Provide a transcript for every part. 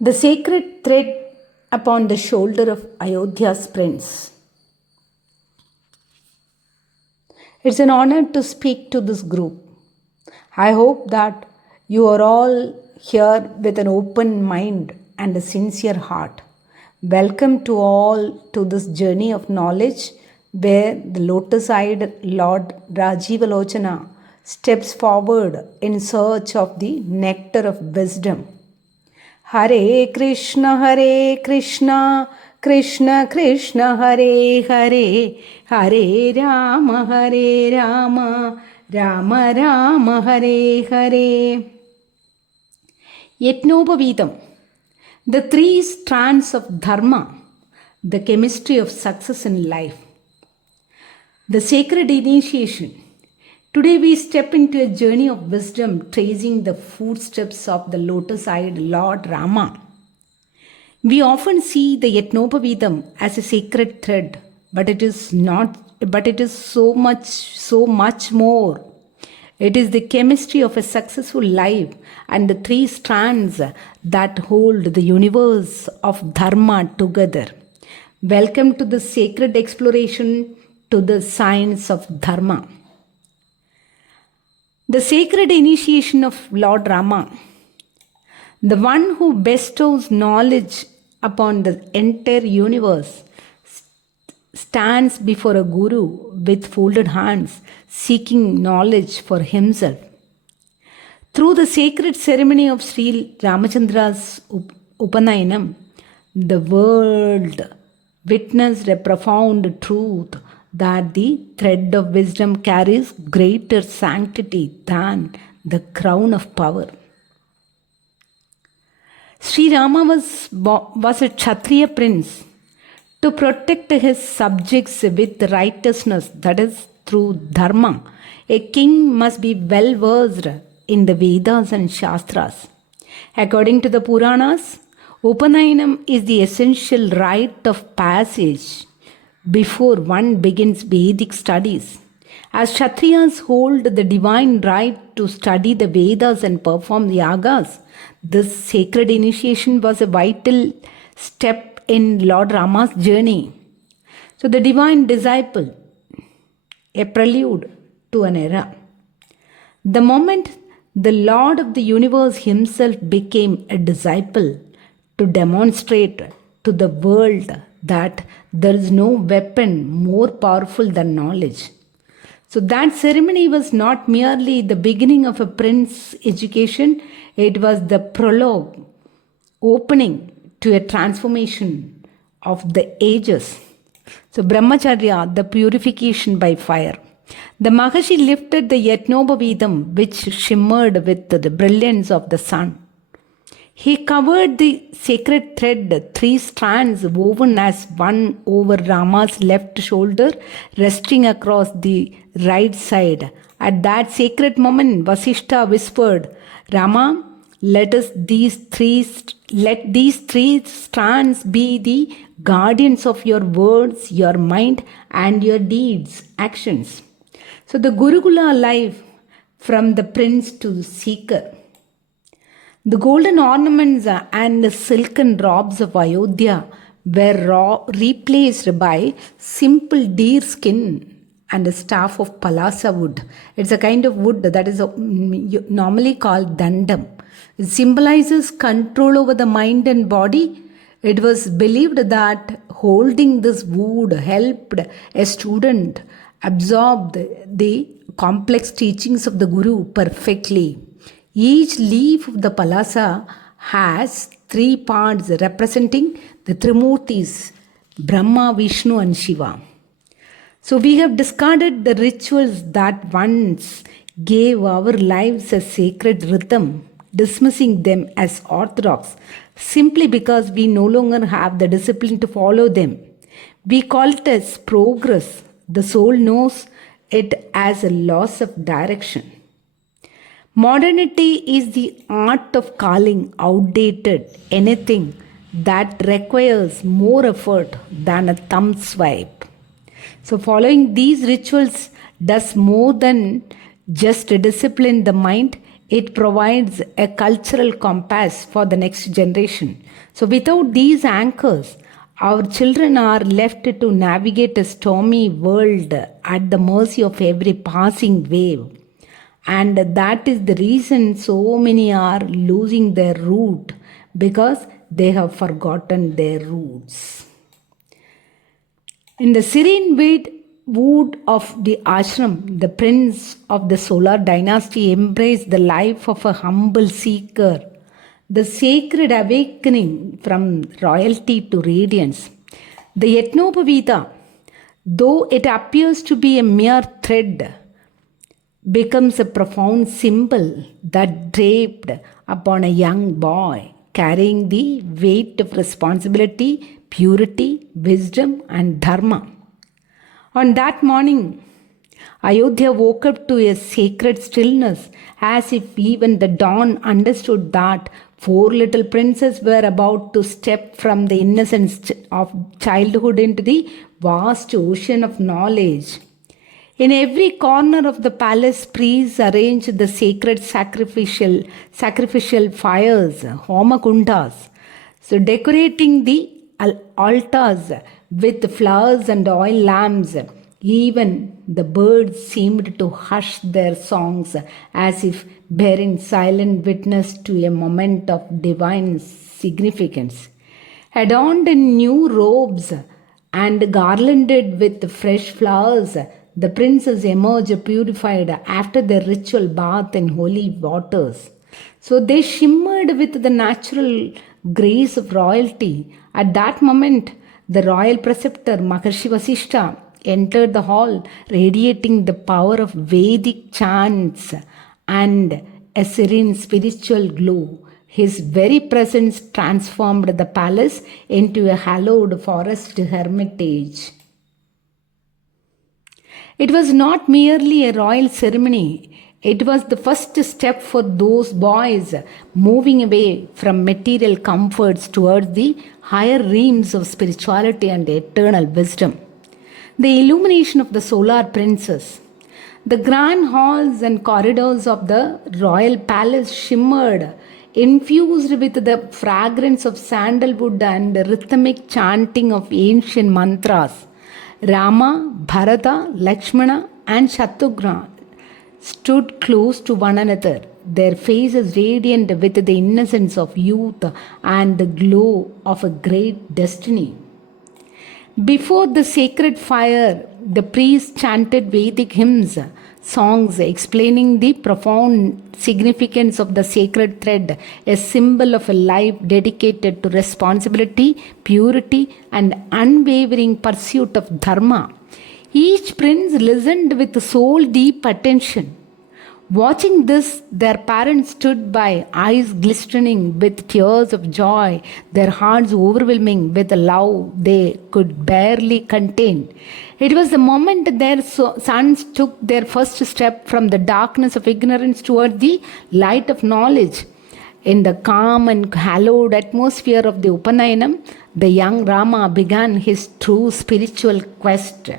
The sacred thread upon the shoulder of Ayodhya's prince. It's an honor to speak to this group. I hope that you are all here with an open mind and a sincere heart. Welcome to all to this journey of knowledge where the lotus-eyed Lord Rajivalochana steps forward in search of the nectar of wisdom. Hare Krishna, Krishna Krishna, Hare Hare, Hare Rama, Rama Rama, Hare Hare. Yajnopaveetam, the three strands of Dharma, the chemistry of success in life. The sacred initiation. Today we step into a journey of wisdom tracing the footsteps of the lotus-eyed Lord Rama. We often see the Yajnopaveetam as a sacred thread, but it is so much more. It is the chemistry of a successful life and the three strands that hold the universe of Dharma together. Welcome to the sacred exploration to the science of Dharma. The sacred initiation of Lord Rama, the one who bestows knowledge upon the entire universe, stands before a guru with folded hands, seeking knowledge for himself. Through the sacred ceremony of Sri Ramachandra's Upanayanam, the world witnessed a profound truth that the thread of wisdom carries greater sanctity than the crown of power. Sri Rama was a Kshatriya prince to protect his subjects with righteousness, that is, through Dharma. A king must be well versed in the Vedas and Shastras. According to the Puranas, Upanayanam is the essential rite of passage before one begins Vedic studies. As Kshatriyas hold the divine right to study the Vedas and perform yagas, this sacred initiation was a vital step in Lord Rama's journey. So the divine disciple, a prelude to an era. The moment the Lord of the universe himself became a disciple to demonstrate to the world that there is no weapon more powerful than knowledge. So that ceremony was not merely the beginning of a prince's education, it was the prologue, opening to a transformation of the ages. So Brahmacharya, the purification by fire. The Maharshi lifted the Yajnopaveetam, which shimmered with the brilliance of the sun. He covered the sacred thread, three strands woven as one over Rama's left shoulder, resting across the right side. At that sacred moment, Vasishta whispered, Rama, let these three strands be the guardians of your words, your mind, and your deeds, actions. So the Gurukula life from the prince to the seeker. The golden ornaments and the silken robes of Ayodhya were replaced by simple deer skin and a staff of palasa wood. It's a kind of wood that is normally called dandam. It symbolizes control over the mind and body. It was believed that holding this wood helped a student absorb the complex teachings of the Guru perfectly. Each leaf of the palasa has three parts representing the Trimurtis, Brahma, Vishnu and Shiva. So we have discarded the rituals that once gave our lives a sacred rhythm, dismissing them as orthodox simply because we no longer have the discipline to follow them. We call it as progress. The soul knows it as a loss of direction. Modernity is the art of calling outdated anything that requires more effort than a thumb swipe. So following these rituals does more than just discipline the mind, It provides a cultural compass for the next generation. So, without these anchors, our children are left to navigate a stormy world at the mercy of every passing wave. And that is the reason so many are losing their root because they have forgotten their roots. In the serene wood of the ashram, the prince of the solar dynasty embraced the life of a humble seeker, the sacred awakening from royalty to radiance. The Yatnopavita, though it appears to be a mere thread, becomes a profound symbol that draped upon a young boy, carrying the weight of responsibility, purity, wisdom, and dharma. On that morning, Ayodhya woke up to a sacred stillness, as if even the dawn understood that four little princes were about to step from the innocence of childhood into the vast ocean of knowledge. In every corner of the palace, priests arranged the sacred sacrificial fires, homakundas, so decorating the altars with flowers and oil lamps. Even the birds seemed to hush their songs as if bearing silent witness to a moment of divine significance. Adorned in new robes and garlanded with fresh flowers, the princes emerged purified after their ritual bath in holy waters. So they shimmered with the natural grace of royalty. At that moment, the royal preceptor Maharshi Vasishta entered the hall, radiating the power of Vedic chants and a serene spiritual glow. His very presence transformed the palace into a hallowed forest hermitage. It was not merely a royal ceremony, it was the first step for those boys moving away from material comforts towards the higher realms of spirituality and eternal wisdom. The illumination of the solar princess. The grand halls and corridors of the royal palace shimmered, infused with the fragrance of sandalwood and rhythmic chanting of ancient mantras. Rama, Bharata, Lakshmana, and Shatrughna stood close to one another, their faces radiant with the innocence of youth and the glow of a great destiny. Before the sacred fire, the priests chanted Vedic hymns, songs explaining the profound significance of the sacred thread, a symbol of a life dedicated to responsibility, purity, and unwavering pursuit of dharma. Each prince listened with soul deep attention. Watching this, their parents stood by, eyes glistening with tears of joy, their hearts overwhelming with a love they could barely contain. It was the moment their sons took their first step from the darkness of ignorance toward the light of knowledge. In the calm and hallowed atmosphere of the Upanayanam, the young Rama began his true spiritual quest.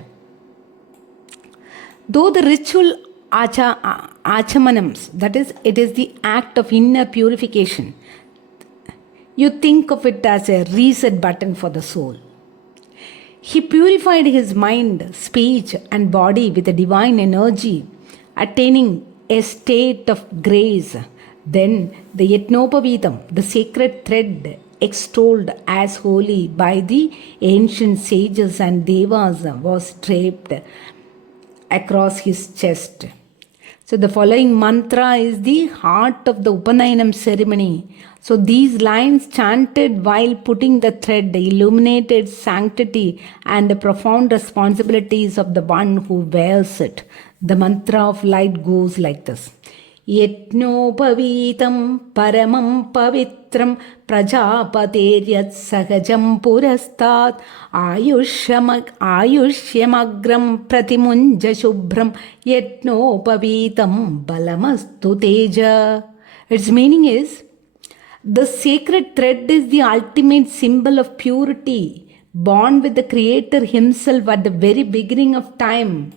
Though the ritual achamanams, that is, it is the act of inner purification, you think of it as a reset button for the soul. He purified his mind, speech, and body with a divine energy, attaining a state of grace. Then the Yatnopavitam, the sacred thread extolled as holy by the ancient sages and devas, was draped across his chest. So the following mantra is the heart of the Upanayanam ceremony. So these lines chanted while putting the thread illuminated sanctity and the profound responsibilities of the one who wears it. The mantra of light goes like this. Yatnopavitam paramam pavitram prajapateryat sahajam purastat ayushyamagram pratimunja shubhram yatnopavitam balamastu teja. Its meaning is, the sacred thread is the ultimate symbol of purity, born with the Creator Himself at the very beginning of time.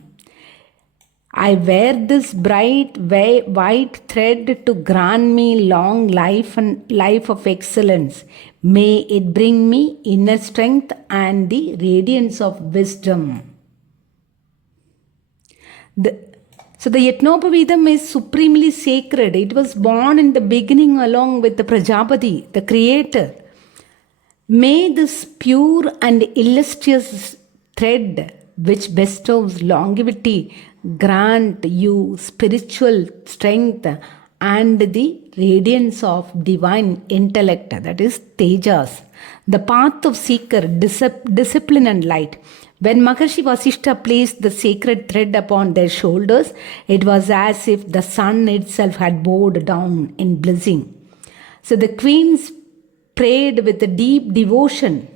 I wear this bright white thread to grant me long life and life of excellence. May it bring me inner strength and the radiance of wisdom. So the Yajnapavidam is supremely sacred. It was born in the beginning along with the Prajapati, the creator. May this pure and illustrious thread which bestows longevity grant you spiritual strength and the radiance of divine intellect, that is Tejas, the path of seeker, discipline and light. When Maharshi Vasishtha placed the sacred thread upon their shoulders, it was as if the sun itself had bowed down in blessing. So the queens prayed with a deep devotion.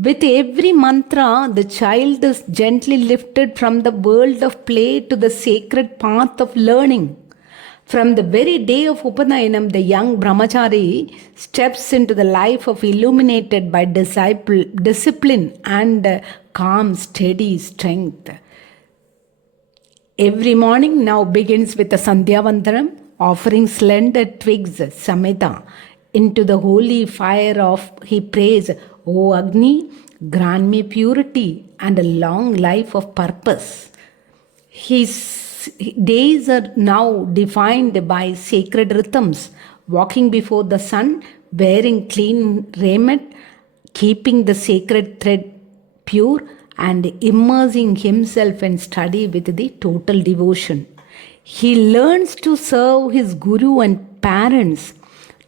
With every mantra, the child is gently lifted from the world of play to the sacred path of learning. From the very day of Upanayanam, the young brahmachari steps into the life of illuminated by discipline and calm, steady strength. Every morning now begins with a Sandhya Vandanam, offering slender twigs, Sameta, into the holy fire of, he prays, O Agni, grant me purity and a long life of purpose. His days are now defined by sacred rhythms, walking before the sun, wearing clean raiment, keeping the sacred thread pure, and immersing himself in study with the total devotion. He learns to serve his guru and parents,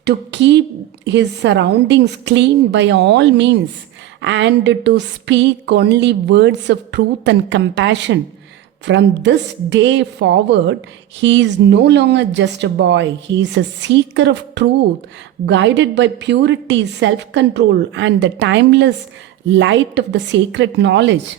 to keep his surroundings clean by all means, and to speak only words of truth and compassion. From this day forward, he is no longer just a boy. He is a seeker of truth, guided by purity, self control, and the timeless light of the sacred knowledge.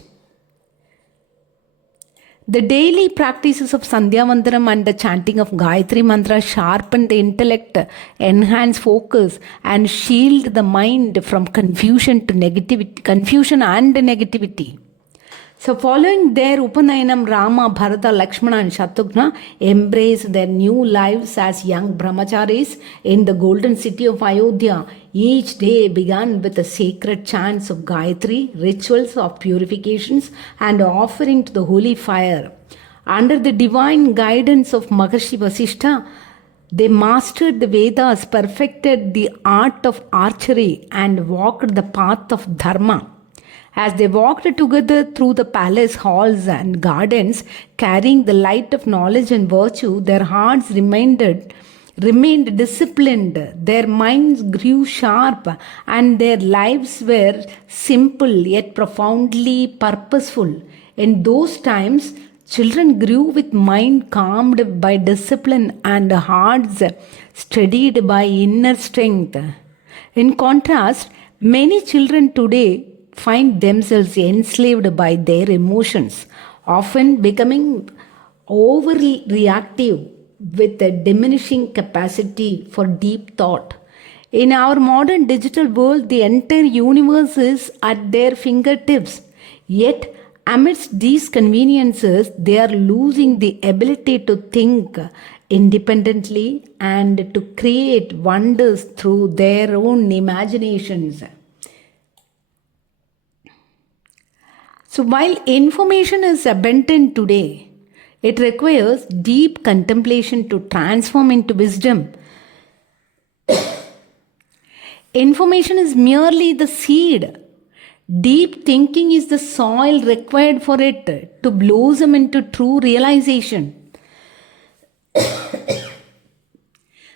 The daily practices of Sandhya Vandanam and the chanting of Gayatri Mantra sharpen the intellect, enhance focus, and shield the mind from confusion and negativity. So following their Upanayanam, Rama, Bharata, Lakshmana and Shatrughna embrace their new lives as young brahmacharis in the golden city of Ayodhya. Each day began with the sacred chants of Gayatri, rituals of purifications and offering to the holy fire. Under the divine guidance of Maharshi Vasishtha, they mastered the Vedas, perfected the art of archery and walked the path of Dharma. As they walked together through the palace halls and gardens, carrying the light of knowledge and virtue, their hearts remained disciplined, their minds grew sharp, and their lives were simple yet profoundly purposeful. In those times, children grew with mind calmed by discipline and hearts steadied by inner strength. In contrast, many children today find themselves enslaved by their emotions, often becoming overly reactive with a diminishing capacity for deep thought. In our modern digital world, the entire universe is at their fingertips. Yet, amidst these conveniences, they are losing the ability to think independently and to create wonders through their own imaginations. So while information is abundant today, it requires deep contemplation to transform into wisdom. Information is merely the seed. Deep thinking is the soil required for it to blossom into true realization.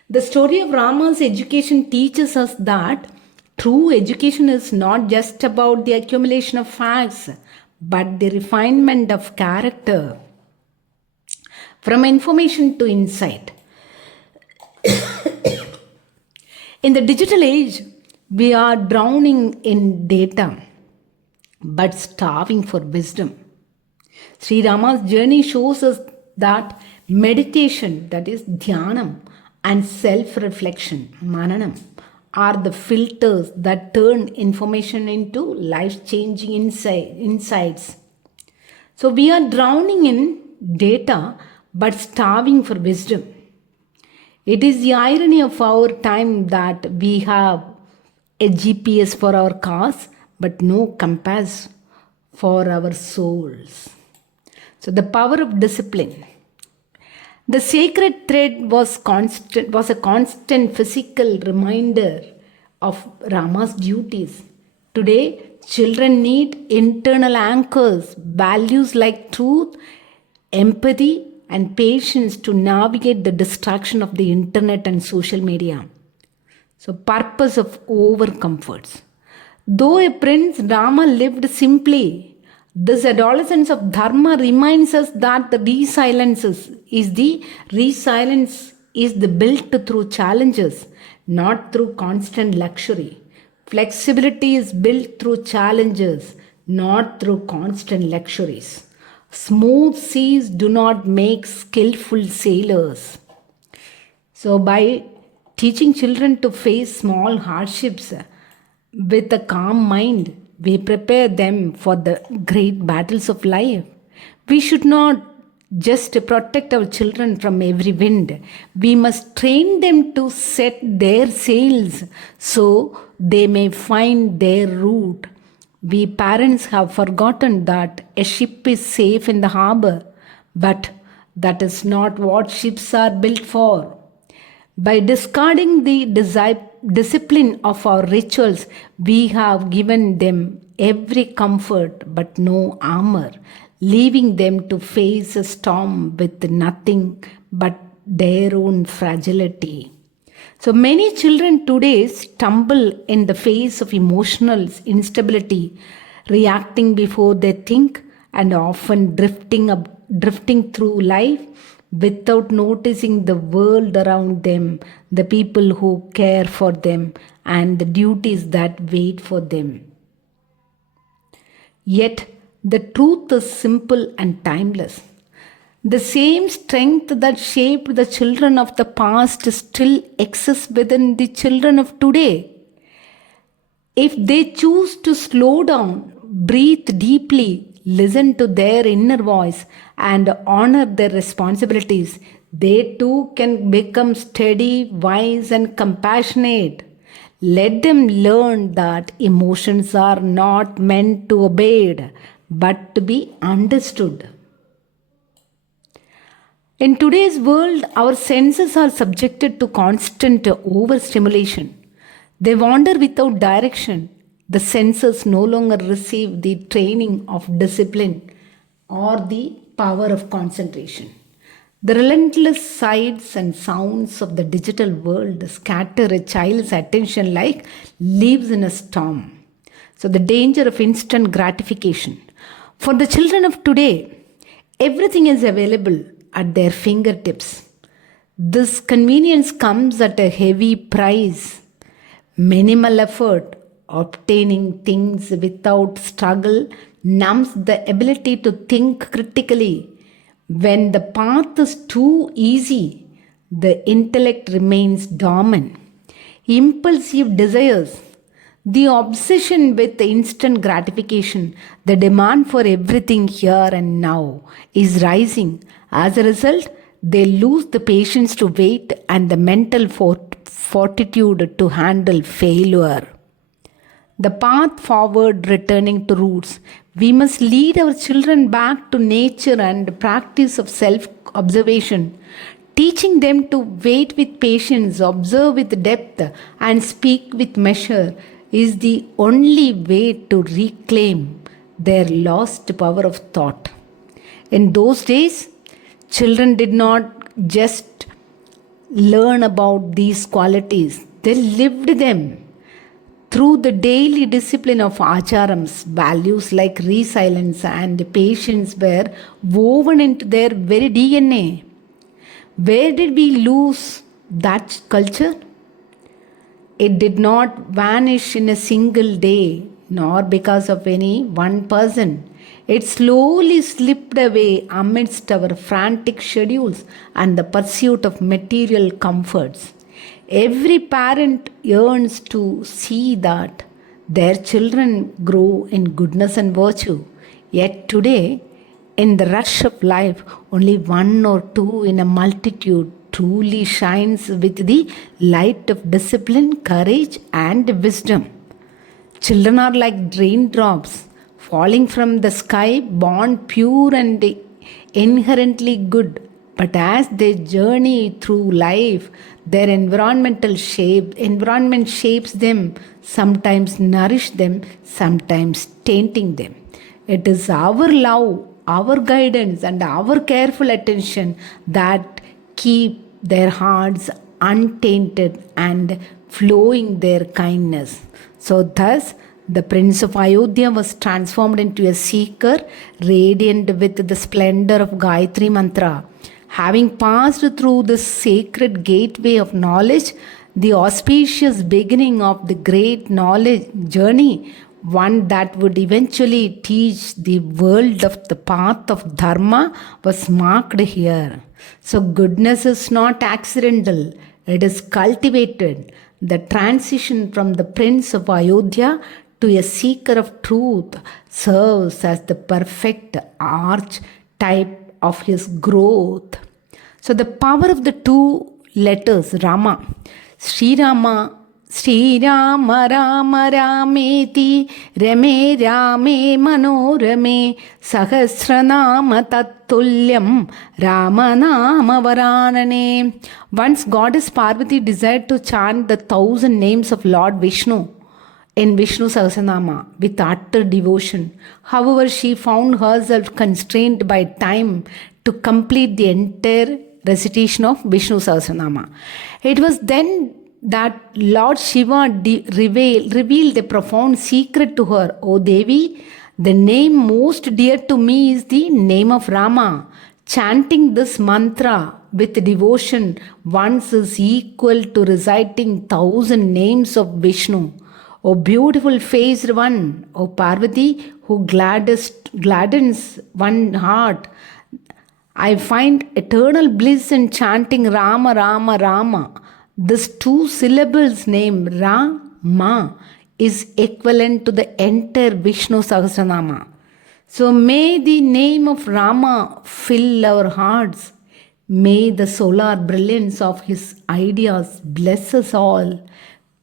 The story of Rama's education teaches us that true education is not just about the accumulation of facts, but the refinement of character. From information to insight. In the digital age, we are drowning in data, but starving for wisdom. Sri Rama's journey shows us that meditation, that is dhyanam, and self-reflection, mananam, are the filters that turn information into life-changing insights. So we are drowning in data but starving for wisdom. It is the irony of our time that we have a GPS for our cars but no compass for our souls. So, the power of discipline. The sacred thread was a constant physical reminder of Rama's duties. Today, children need internal anchors, values like truth, empathy, and patience to navigate the distraction of the internet and social media. So, purpose of over comforts. Though a prince, Rama lived simply. This adolescence of dharma reminds us that the resilience is the built through challenges, not through constant luxury. Flexibility is built through challenges, not through constant luxuries. Smooth seas do not make skillful sailors. So, by teaching children to face small hardships with a calm mind, we prepare them for the great battles of life. We should not just protect our children from every wind. We must train them to set their sails so they may find their route. We parents have forgotten that a ship is safe in the harbor, but that is not what ships are built for. By discarding the discipline of our rituals, we have given them every comfort but no armor, leaving them to face a storm with nothing but their own fragility. So many children today stumble in the face of emotional instability, reacting before they think and often drifting through life without noticing the world around them, the people who care for them, and the duties that wait for them. Yet, the truth is simple and timeless. The same strength that shaped the children of the past still exists within the children of today. If they choose to slow down, breathe deeply, listen to their inner voice, and honor their responsibilities, they too can become steady, wise, and compassionate. Let them learn that emotions are not meant to be obeyed, but to be understood. In today's world, our senses are subjected to constant overstimulation. They wander without direction. The senses no longer receive the training of discipline or the power of concentration. The relentless sights and sounds of the digital world scatter a child's attention like leaves in a storm. So, the danger of instant gratification. For the children of today, everything is available at their fingertips. This convenience comes at a heavy price. Minimal effort, obtaining things without struggle, numbs the ability to think critically. When the path is too easy, the intellect remains dormant. Impulsive desires, the obsession with instant gratification, the demand for everything here and now is rising. As a result, they lose the patience to wait and the mental fortitude to handle failure. The path forward, returning to roots. We must lead our children back to nature and practice of self-observation, teaching them to wait with patience, observe with depth, and speak with measure is the only way to reclaim their lost power of thought. In those days, children did not just learn about these qualities, they lived them. Through the daily discipline of acharams, values like resilience and patience were woven into their very DNA. Where did we lose that culture? It did not vanish in a single day, nor because of any one person. It slowly slipped away amidst our frantic schedules and the pursuit of material comforts. Every parent yearns to see that their children grow in goodness and virtue. Yet today, In the rush of life, only one or two in a multitude truly shines with the light of discipline, courage, and wisdom. Children are like raindrops falling from the sky, born pure and inherently good. But as they journey through life, their environment shapes them, sometimes nourish them, sometimes tainting them. It is our love, our guidance, and our careful attention that keep their hearts untainted and flowing their kindness. So, thus, the Prince of Ayodhya was transformed into a seeker, radiant with the splendor of Gayatri Mantra. Having passed through this sacred gateway of knowledge, the auspicious beginning of the great knowledge journey, one that would eventually teach the world of the path of Dharma, was marked here. So, goodness is not accidental, it is cultivated. The transition from the Prince of Ayodhya to a seeker of truth serves as the perfect archetype of his growth. So, the power of the two letters Rama, Sri Rama, Sri Rama Rama Rameti Rame Rame Manorame Sahasranama Tattulyam Ramanama Varanane. Once Goddess Parvati desired to chant the 1,000 names of Lord Vishnu in Vishnu Sahasranama with utter devotion. However, she found herself constrained by time to complete the entire recitation of Vishnu Sahasranama. It was then that Lord Shiva revealed a profound secret to her. O Devi, the name most dear to me is the name of Rama. Chanting this mantra with devotion once is equal to reciting 1,000 names of Vishnu. O beautiful faced one, O Parvati, who gladdens one heart, I find eternal bliss in chanting Rama, Rama, Rama. This two syllables name Rama is equivalent to the entire Vishnu Sahasranama. So may the name of Rama fill our hearts. May the solar brilliance of his ideas bless us all.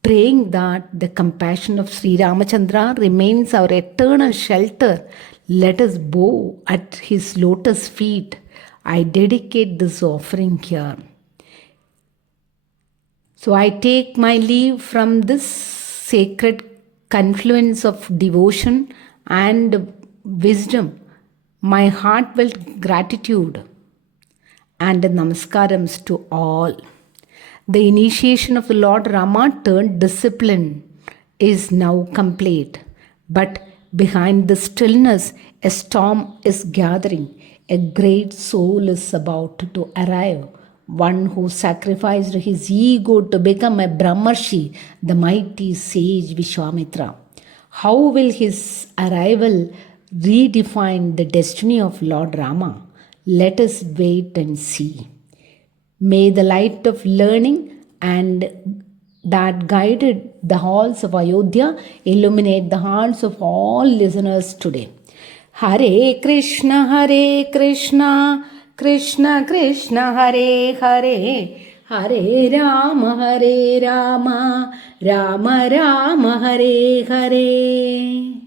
Praying that the compassion of Sri Ramachandra remains our eternal shelter, let us bow at his lotus feet. I dedicate this offering here. So I take my leave from this sacred confluence of devotion and wisdom, my heartfelt gratitude and namaskarams to all. The initiation of the Lord Rama turned discipline is now complete. But behind the stillness, a storm is gathering. A great soul is about to arrive. One who sacrificed his ego to become a Brahmarshi, the mighty sage Vishwamitra. How will his arrival redefine the destiny of Lord Rama? Let us wait and see. May the light of learning and that guided the halls of Ayodhya illuminate the hearts of all listeners today. Hare Krishna, Krishna Krishna, Hare Hare, Hare Rama, Rama Rama, Hare Hare.